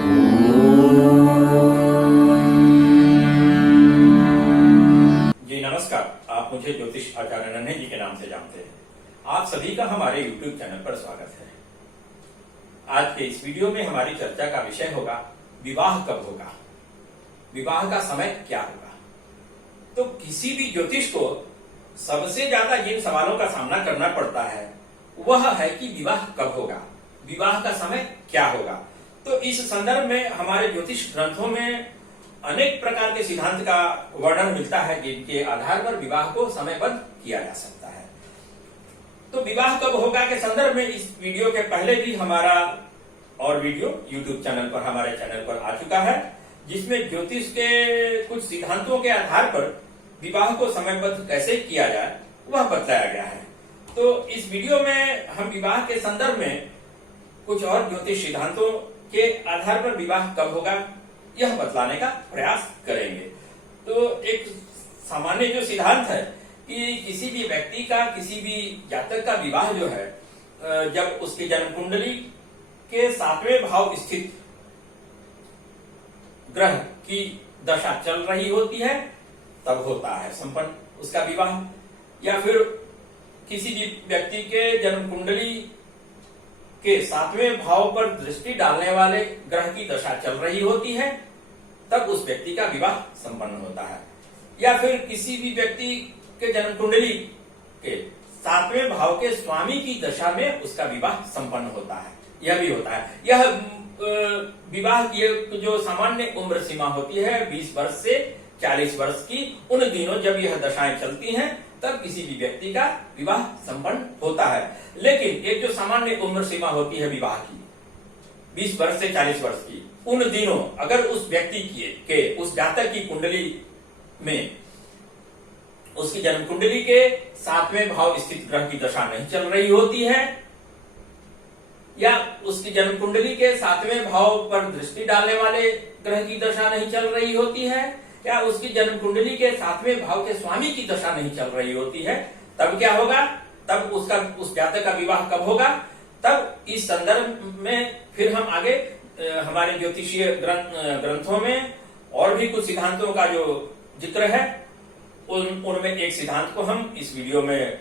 जी नमस्कार, आप मुझे ज्योतिष आचार्य नन्हे जी के नाम से जानते हैं। आप सभी का हमारे YouTube चैनल पर स्वागत है। आज के इस वीडियो में हमारी चर्चा का विषय होगा विवाह कब होगा, विवाह का समय क्या होगा। तो किसी भी ज्योतिष को सबसे ज्यादा जिन सवालों का सामना करना पड़ता है वह है कि विवाह कब होगा, विवाह का समय क्या होगा। तो इस संदर्भ में हमारे ज्योतिष ग्रंथों में अनेक प्रकार के सिद्धांत का वर्णन मिलता है जिनके आधार पर विवाह को समयबद्ध किया जा सकता है। तो विवाह कब होगा के संदर्भ में इस वीडियो के पहले भी हमारा और वीडियो YouTube चैनल पर, हमारे चैनल पर आ चुका है, जिसमें ज्योतिष के कुछ सिद्धांतों के आधार पर विवाह को समयबद्ध कैसे किया जाए वह बताया गया है। तो इस वीडियो में हम विवाह के संदर्भ में कुछ और ज्योतिष सिद्धांतों के आधार पर विवाह कब होगा यह बतलाने का प्रयास करेंगे। तो एक सामान्य जो सिद्धांत है कि किसी भी व्यक्ति का, किसी भी जातक का विवाह जो है, जब उसकी जन्म कुंडली के 7वें भाव स्थित ग्रह की दशा चल रही होती है तब होता है संपन्न उसका विवाह। या फिर किसी भी व्यक्ति के जन्म कुंडली के 7वें भाव पर दृष्टि डालने वाले ग्रह की दशा चल रही होती है तब उस व्यक्ति का विवाह संपन्न होता है। या फिर किसी भी व्यक्ति के जन्म कुंडली के 7वें भाव के स्वामी की दशा में उसका विवाह संपन्न होता है, यह भी होता है। यह विवाह की जो सामान्य उम्र सीमा होती है 20 वर्ष से 40 वर्ष की, उन दिनों जब यह दशाएं चलती हैं तब किसी भी व्यक्ति का विवाह संपन्न होता है। लेकिन एक जो सामान्य उम्र सीमा होती है विवाह की 20 वर्ष से 40 वर्ष की, उन दिनों अगर उस व्यक्ति के उस जातक की कुंडली में उसकी जन्म कुंडली के 7वें भाव स्थित ग्रह की दशा नहीं चल रही होती है, या उसकी जन्म कुंडली के 7वें भाव पर दृष्टि डालने वाले ग्रह की दशा नहीं चल रही होती है, या उसकी जन्म कुंडली के 7वें भाव के स्वामी की दशा नहीं चल रही होती है, तब क्या होगा, तब उस जातक का विवाह कब होगा। तब इस संदर्भ में फिर हम आगे हमारे ज्योतिषीय ग्रंथों में और भी कुछ सिद्धांतों का जो जिक्र है उनमें एक सिद्धांत को हम इस वीडियो में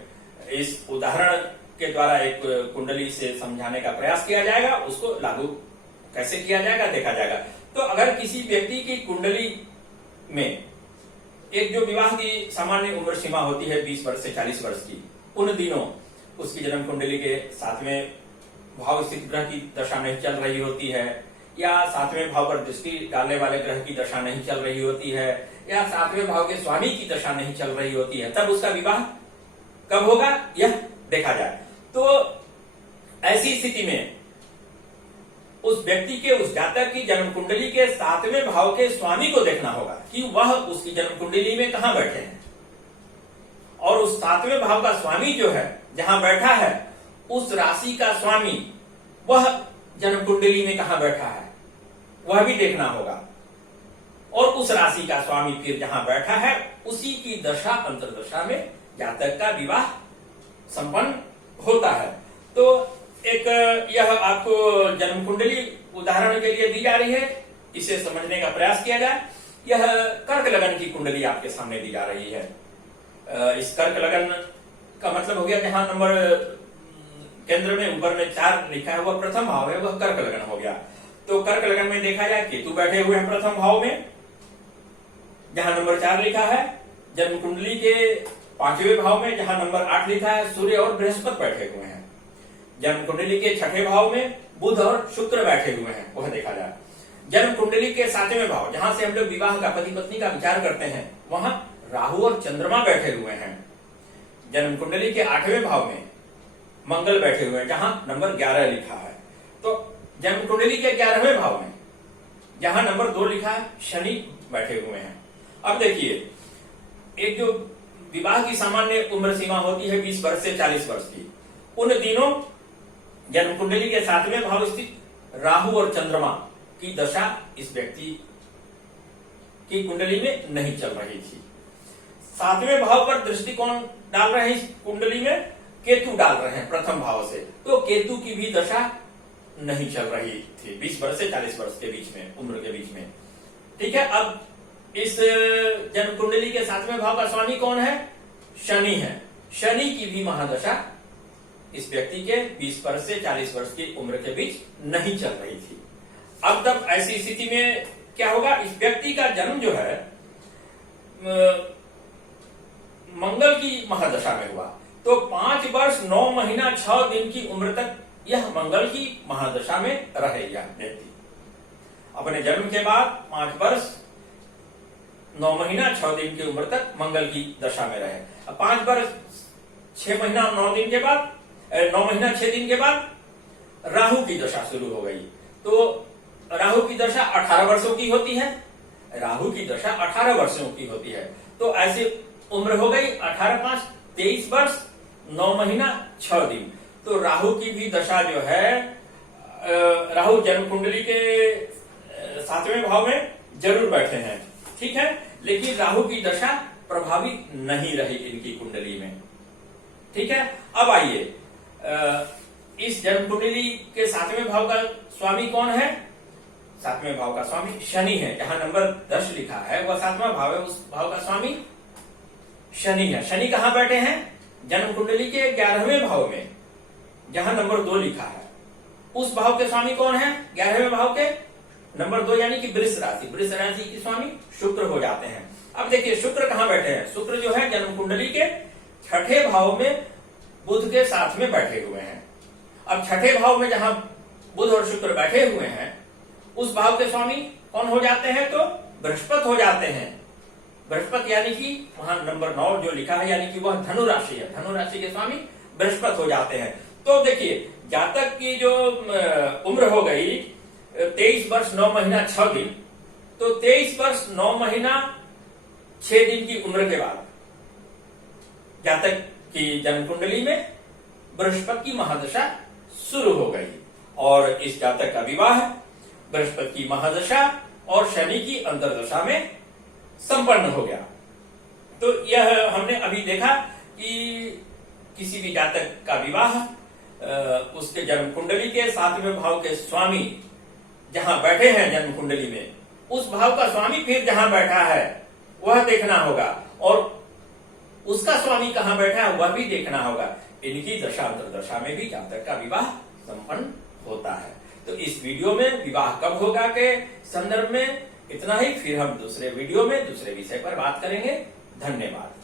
इस उदाहरण के द्वारा एक कुंडली से समझाने का प्रयास किया जाएगा, उसको लागू कैसे किया जाएगा देखा जाएगा। तो अगर किसी व्यक्ति की कुंडली में एक जो विवाह की सामान्य उम्र सीमा होती है 20 वर्ष से 40 वर्ष की, उन दिनों उसकी जन्म कुंडली के 7वें भाव स्थित ग्रह की दशा नहीं चल रही होती है, या 7वें भाव पर दृष्टि डालने वाले ग्रह की दशा नहीं चल रही होती है, या 7वें भाव के स्वामी की दशा नहीं चल रही होती है, तब उसका विवाह कब होगा यह देखा जाए। तो ऐसी स्थिति में उस व्यक्ति के, उस जातक की जन्म कुंडली के 7वें भाव के स्वामी को देखना होगा कि वह उसकी जन्म कुंडली में कहां बैठे हैं, और उस 7वें भाव का स्वामी जो है जहां बैठा है उस राशि का स्वामी वह जन्म कुंडली में कहां बैठा है वह भी देखना होगा, और उस राशि का स्वामी फिर जहां बैठा है उसी की दशा अंतर्दशा में जातक का विवाह संपन्न होता है। तो एक यह आपको जन्म कुंडली उदाहरण के लिए दी जा रही है, इसे समझने का प्रयास किया जाए। यह कर्क लगन की कुंडली आपके सामने दी जा रही है। इस कर्क लगन का मतलब हो गया जहां नंबर केंद्र में ऊपर में 4 लिखा है वह प्रथम भाव है, वह कर्क लगन हो गया। तो कर्क लगन में देखा जाए केतु बैठे हुए हैं प्रथम भाव में जहां नंबर 4 लिखा है, जन्म कुंडली के 5वें भाव में जहां नंबर 8 लिखा है सूर्य और बृहस्पति बैठे हुए हैं, जन्म कुंडली के 6ठे भाव में बुध और शुक्र बैठे हुए हैं, वह देखा जाए। जन्म कुंडली के 7वें भाव जहां से हम लोग विवाह का, पति पत्नी का विचार करते हैं, वहां राहु और चंद्रमा बैठे हुए हैं। जन्म कुंडली के 8वें भाव में मंगल बैठे हुए हैं जहां नंबर 11 लिखा है। तो जन्म कुंडली के 11वें भाव में जहां नंबर 2 लिखा है शनि बैठे हुए हैं। अब देखिए, एक जो विवाह की सामान्य उम्र सीमा होती है 20 वर्ष से 40 वर्ष की, उन दिनों जन्म कुंडली के 7वें भाव स्थित राहु और चंद्रमा की दशा इस व्यक्ति की कुंडली में नहीं चल रही थी। 7वें भाव पर दृष्टि कौन डाल रहे हैं इस कुंडली में? केतु डाल रहे हैं प्रथम भाव से, तो केतु की भी दशा नहीं चल रही थी, 20 वर्ष से 40 वर्ष के बीच में, उम्र के बीच में। ठीक है, अब इस जन्म कुंडली के 7वें भाव का स्वामी कौन है? शनि है। शनि की भी महादशा इस व्यक्ति के 20 वर्ष से 40 वर्ष की उम्र के बीच नहीं चल रही थी। अब तब ऐसी स्थिति में क्या होगा? इस व्यक्ति का जन्म जो है मंगल की महादशा में हुआ, तो 5 वर्ष 9 महीना 6 दिन की उम्र तक यह मंगल की महादशा में रहेगा व्यक्ति। अपने जन्म के बाद 5 वर्ष 9 महीना 6 दिन की उम्र तक मंगल की दशा में रहे। अब 5 वर्ष 6 महीना 9 दिन के बाद 9 महीना 6 दिन के बाद राहु की दशा शुरू हो गई। तो राहु की दशा 18 वर्षों की होती है। राहु की दशा 18 वर्षों की होती है। तो ऐसी उम्र हो गई 18 5 23 वर्ष 9 महीना 6 दिन। तो राहु की भी दशा जो है, राहु जन्म कुंडली के 7वें भाव में जरूर बैठे हैं, ठीक है, लेकिन राहु की दशा प्रभावी नहीं रही इनकी कुंडली में। ठीक है, अब आइए इस जन्म कुंडली के 7वें भाव का स्वामी कौन है? 7वें भाव का स्वामी शनि है। जहां नंबर 10 लिखा है वह 7वां भाव है, उस भाव का स्वामी शनि है। शनि कहां बैठे हैं? जन्म कुंडली के 11वें भाव में, जहां नंबर 2 लिखा है। उस भाव के स्वामी कौन है? 11वें भाव के नंबर 2 यानी कि वृष राशि। वृष राशि के स्वामी शुक्र हो जाते हैं। अब देखिए शुक्र कहां बैठे हैं? शुक्र जो है जन्म कुंडली के 6ठे भाव में बुध के साथ में बैठे हुए हैं। अब 6ठे भाव में जहां बुध और शुक्र बैठे हुए हैं, उस भाव के स्वामी कौन हो जाते हैं? तो बृहस्पति हो जाते हैं। बृहस्पति यानी कि वहां नंबर 9 जो लिखा है, यानी कि वह धनु राशि है। धनु राशि के स्वामी बृहस्पति हो जाते हैं। तो देखिए जातक की जो उम्र हो गई 23 वर्ष 9 महीना 6 दिन, तो 23 वर्ष 9 महीना 6 दिन की उम्र के बाद जातक की जन्म कुंडली में बृहस्पति की महादशा शुरू हो गई और इस जातक का विवाह बृहस्पति की महादशा और शनि की अंतर्दशा में संपन्न हो गया। तो यह हमने अभी देखा कि किसी भी जातक का विवाह उसके जन्म कुंडली के 7वें भाव के स्वामी जहां बैठे हैं जन्म कुंडली में, उस भाव का स्वामी फिर जहां बैठा है वह देखना होगा, और उसका स्वामी कहां बैठा है वह भी देखना होगा। इनकी दशा अंतर्दशा में भी जातक का विवाह संपन्न होता है। तो इस वीडियो में विवाह कब होगा के संदर्भ में इतना ही। फिर हम दूसरे वीडियो में दूसरे विषय पर बात करेंगे। धन्यवाद।